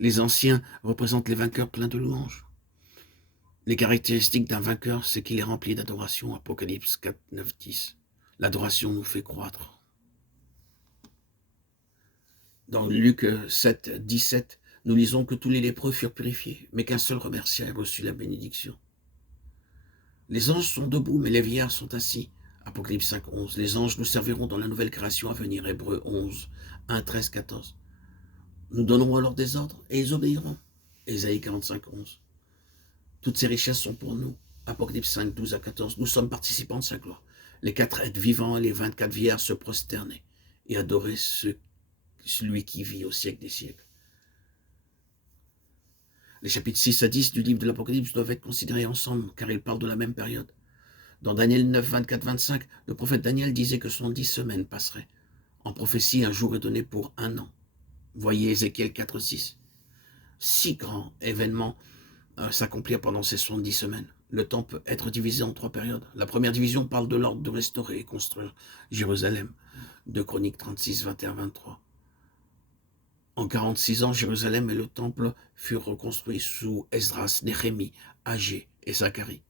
Les anciens représentent les vainqueurs pleins de louanges. Les caractéristiques d'un vainqueur, c'est qu'il est rempli d'adoration. Apocalypse 4, 9, 10. L'adoration nous fait croître. Dans Luc 7, 17, nous lisons que tous les lépreux furent purifiés, mais qu'un seul remercia et reçut la bénédiction. Les anges sont debout, mais les vieillards sont assis. Apocalypse 5, 11. Les anges nous serviront dans la nouvelle création à venir. Hébreux 11, 1, 13, 14. Nous donnerons alors des ordres et ils obéiront. Ésaïe 45, 11. Toutes ces richesses sont pour nous. Apocalypse 5, 12 à 14. Nous sommes participants de sa gloire. Les 4 êtres vivants et les 24 vieillards se prosternaient et adoraient celui qui vit au siècle des siècles. Les chapitres 6 à 10 du livre de l'Apocalypse doivent être considérés ensemble, car ils parlent de la même période. Dans Daniel 9, 24, 25, le prophète Daniel disait que 70 semaines passeraient. En prophétie, un jour est donné pour 1 an. Voyez Ézéchiel 4, 6. 6 grands événements s'accomplirent pendant ces 70 semaines. Le temps peut être divisé en 3 périodes. La première division parle de l'ordre de restaurer et construire Jérusalem. 2 Chroniques 36, 21, 23. En 46 ans, Jérusalem et le temple furent reconstruits sous Esdras, Néhémie, Agé et Zacharie.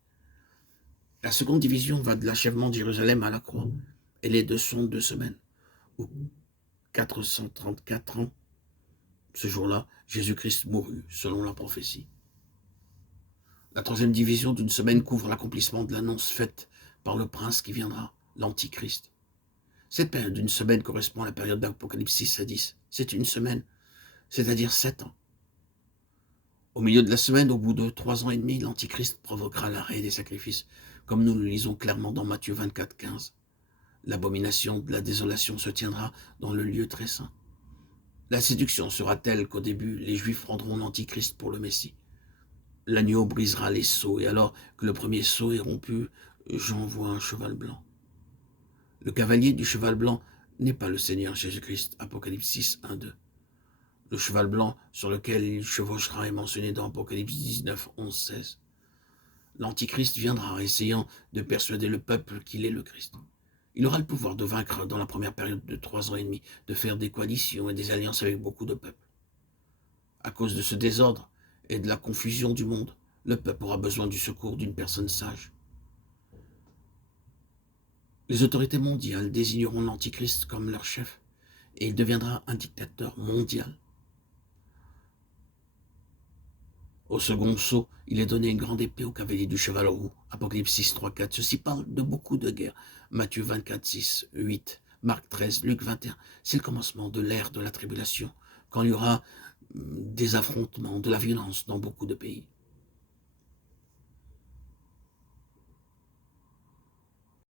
La seconde division va de l'achèvement de Jérusalem à la croix. Elle est de 62 semaines, ou 434 ans. Ce jour-là, Jésus-Christ mourut, selon la prophétie. La troisième division d'une semaine couvre l'accomplissement de l'annonce faite par le prince qui viendra, l'Antichrist. Cette période d'une semaine correspond à la période d'Apocalypse 6 à 10. C'est une semaine, c'est-à-dire 7 ans. Au milieu de la semaine, au bout de 3 ans et demi, l'Antichrist provoquera l'arrêt des sacrifices, comme nous le lisons clairement dans Matthieu 24, 15. L'abomination de la désolation se tiendra dans le lieu très saint. La séduction sera telle qu'au début, les Juifs prendront l'Antichrist pour le Messie. L'agneau brisera les sceaux, et alors que le premier sceau est rompu, j'envoie un cheval blanc. Le cavalier du cheval blanc n'est pas le Seigneur Jésus-Christ, Apocalypse 6, 1, 2. Le cheval blanc sur lequel il chevauchera est mentionné dans Apocalypse 19, 11, 16. L'Antichrist viendra essayant de persuader le peuple qu'il est le Christ. Il aura le pouvoir de vaincre dans la première période de 3 ans et demi, de faire des coalitions et des alliances avec beaucoup de peuples. À cause de ce désordre et de la confusion du monde, le peuple aura besoin du secours d'une personne sage. Les autorités mondiales désigneront l'Antichrist comme leur chef et il deviendra un dictateur mondial. Au second sceau, il est donné une grande épée au cavalier du cheval roux. Apocalypse 6, 3, 4. Ceci parle de beaucoup de guerres. Matthieu 24, 6, 8. Marc 13, Luc 21. C'est le commencement de l'ère de la tribulation, quand il y aura des affrontements, de la violence dans beaucoup de pays.